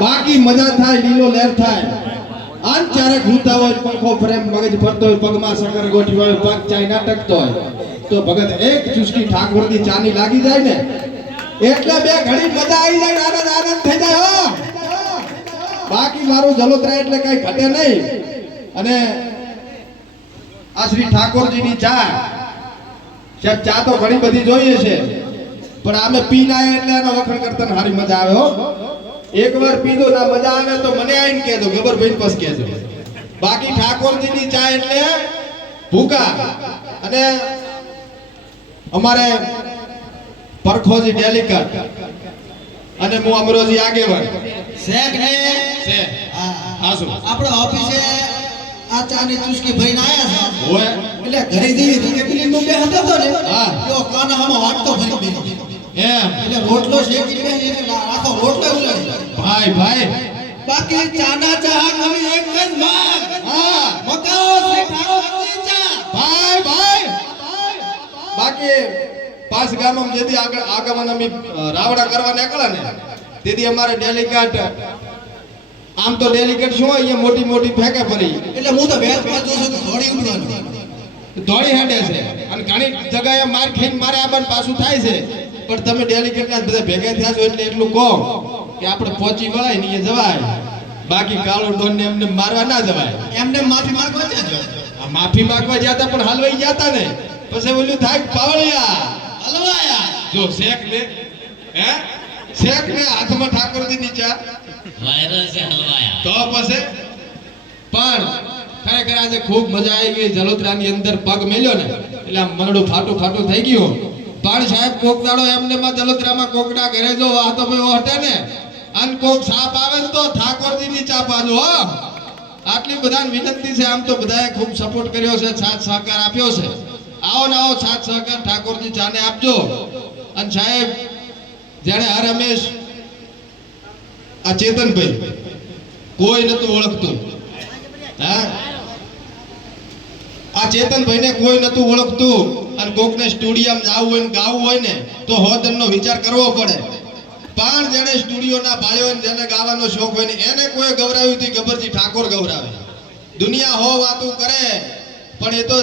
બાકી મજા થાય, લીલો લહેર થાય. આન ચારે ઘૂંટા હોય, પંખો ફરેમ મગજ ફરતો હોય, પગમાં સકર ગોઠવી હોય, પગ ચાઈના ટકતો હોય, તો ભગત એક ચુસ્કી ઠાકોરજી ચાની લાગી જાય ને એટલે બે ઘડી મજા આવી જાય, આનંદ આનંદ થઈ જાય હો. બાકી મારું જલોત્રા એટલે કઈ ઘટે નહીં. અને આ શ્રી ઠાકોરજીની ચા, સાહેબ ચા તો ઘણી બધી જોઈએ છે, પણ આમે પીને આયા એટલે આનો વખાણ કરતા હારી મજા આવે હો. એકવાર પીધો ના મજા આવે તો મને આવીને કહેજો, ગબરભાઈ પસ કહેજો. બાકી ઠાકોરજીની ચા એટલે ભૂકા. અને અમારે પરખોજી ડેલિકેટ અને હું અમરોજી આગેવાન શેખ ને છે. હાસુ આપણે ઓફિસે આ ચાની ચુસ્કી ભરીને આયા છે હોય એટલે ઘરે જેવી રીકેબિલી નો બે હતો તો ને હા તો કાનામાં વાટતો ભરી બેઠો એમ એટલે રોટલો શેકી બે એટલે આખો રોટલો ઉલાડી. ભાઈ ભાઈ બાકી ચાના ચાહક હવે એક જ માંગ હા મકાઓ સે ઠાકોરજી ચા ભાઈ ભાઈ બાકી પાસ ગામમાં જેથી આગમન અમે રાવડા કરવા નીકળ્યા ને તેથી અમારે ડેલિકેટ આમ તો ડેલિકેટ શું હોય અહીંયા મોટી મોટી ફેંકે ફરી એટલે હું તો વેલ પર જોશું તો ઘોડી ઉડવાનું દોડી હેડે છે અને ઘણી જગ્યાએ માર ખાઈને મારે આબન પાછું થાય છે. પણ તમે ડેલિકેટ ના બધા ભેગા થયા છો એટલે એટલું કહો કે આપણે પહોંચી વળાય ને એ જવાય. બાકી કાળો ડોન ને એમને મારવા ના જવાય. એમને માફી માંગવા જજો. આ માફી માંગવા જતા પણ હલવાઈ જતા ને પછી ઓલું થાય પાવળિયા હલવાયા જો શેખ ને હે શેખ ને હાથમાં ઠાકોરજી ની ચા વાયરલ છે હલવાયા તો પછી પણ ખરેખર આજે ખૂબ મજા આવી ગઈ. જલોત્રાની અંદર પગ મેલ્યો ને એટલે આમ મનડું ફાટું ફાટું થઈ ગયું. પણ સાહેબ કોક દાડો એમને માં જલોત્રામાં કોકડા ઘરે જો આ તો ભાઈ હટે ને અન કોક સાપ આવે ને તો ઠાકોરજી ની ચા પાજો હો. આટલી બધાને વિનંતી છે. આમ તો બધાએ ખૂબ સપોર્ટ કર્યો છે, સાથ સહકાર આપ્યો છે. આવો ને આવો સાથ સહકાર ઠાકોરજી ચાને આપજો. અને સાહેબ જેણે હર હંમેશ આ ચેતનભાઈ કોઈ નતું ઓળખતું હા આ ચેતનભાઈ ને કોઈ નતું ઓળખતું અને કોકને સ્ટુડિયમ જાવું હોય ને ગાવું હોય ને તો હોદનનો વિચાર કરવો પડે. પણ જેને સ્ટુડિયો ના ભાળ્યો ને જેને ગાવાનો શોખ હોય ને એને કોઈ ગૌરાવ્યું હતી ગબરજી ઠાકોર ગૌરાવે. દુનિયા હો વાતું કરે પણ એ તો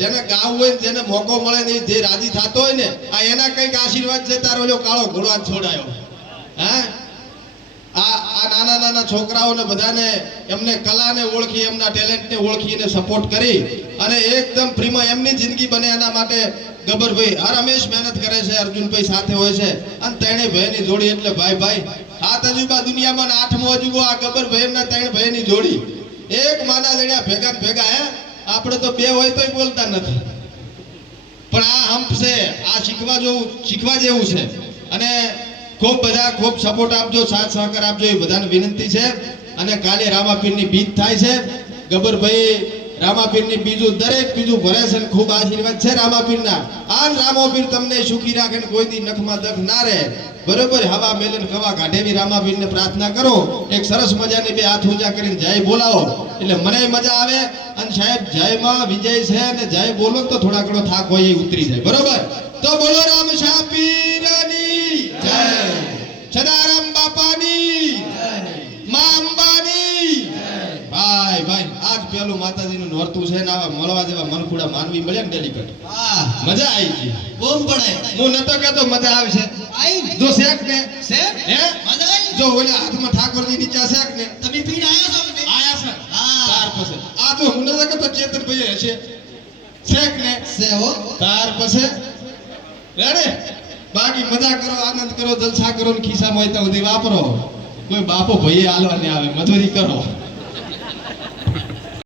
જેને ગાવું હોય ને જેને મોકો મળે ને જે રાજી થતો હોય ને આ એના કઈક આશીર્વાદ છે. તારો જો કાળો ઘોડો આજ છોડાયો હા આ નાના નાના છોકરાઓને બધાને એમને કલાને ઓળખી એમના ટેલેન્ટને ઓળખીને સપોર્ટ કરી અને એકદમ ફ્રીમાં એમની જિંદગી બને એના માટે ગબરભાઈ હર હંમેશ મહેનત કરે છે. અર્જુનભાઈ સાથે હોય છે અને ત્રણેય ભાઈની જોડી એટલે ભાઈ ભાઈ સાત અજુબા દુનિયામાં આઠમો અજુબો આ ગબરભાઈ એમના ત્રણ ભાઈની જોડી એક માના જણ્યા ભેગા ભેગા હે. આપણે તો બે હોય તોય બોલતા નથી પણ આ હંપ છે. આ શીખવા જેવું છે. અને ખૂબ બધા ખૂબ સપોર્ટ આપજો, સાથ સહકાર આપજો એ બધાને વિનંતી છે. અને કાલે રામાપીરની બીજ થાય છે. ગબરભાઈ રામાપીરની બીજું દરેક બીજું ભરે છે ને ખૂબ આશીર્વાદ છે રામાપીરના. આન રામાપીર તમને સુખી રાખે ને કોઈ દી નખમાં દખ ના રહે. બરોબર હવા મેલે ને કવા કાઢેવી રામાપીરને પ્રાર્થના કરો. એક સરસ મજાની બે હાથ ઊંચા કરીને જય બોલાવો એટલે મને મજા આવે. અને સાહેબ જયમાં વિજય છે ને જય બોલો તો થોડા ઘણો થાક હોય એ ઉતરી જાય. બરોબર તો બોલો રામ શાહ પીરની જય, સદારામ બાપાની જય, મા અંબાની ભાઈ ભાઈ આજ પેલું માતાજીનું નોરતું છે ને આવા મળવા જેવા મનખુડા માનવી મળ્યા ને ડેલિકેટ હા મજા આવી ગઈ. બોમ પડે હું નતો કહેતો મજા આવશે આઈ જો શેખ ને શેખ હે મજા આવી જો ઓલા હાથમાં ઠાકોરજી ની ચા શેખ ને તમે પીને આયા છો ને આયા છે હા તાર પછી આ તો હું નતો કહેતો ચેતનભાઈ હશે શેખ ને સે હો તાર પછી રેડે બાકી મજા કરો, આનંદ કરો, જલસા કરો ને ખિસ્સામાં હોય તો સુધી વાપરો. કોઈ બાપો ભાઈ હાલવા ને આવે મજૂરી કરો.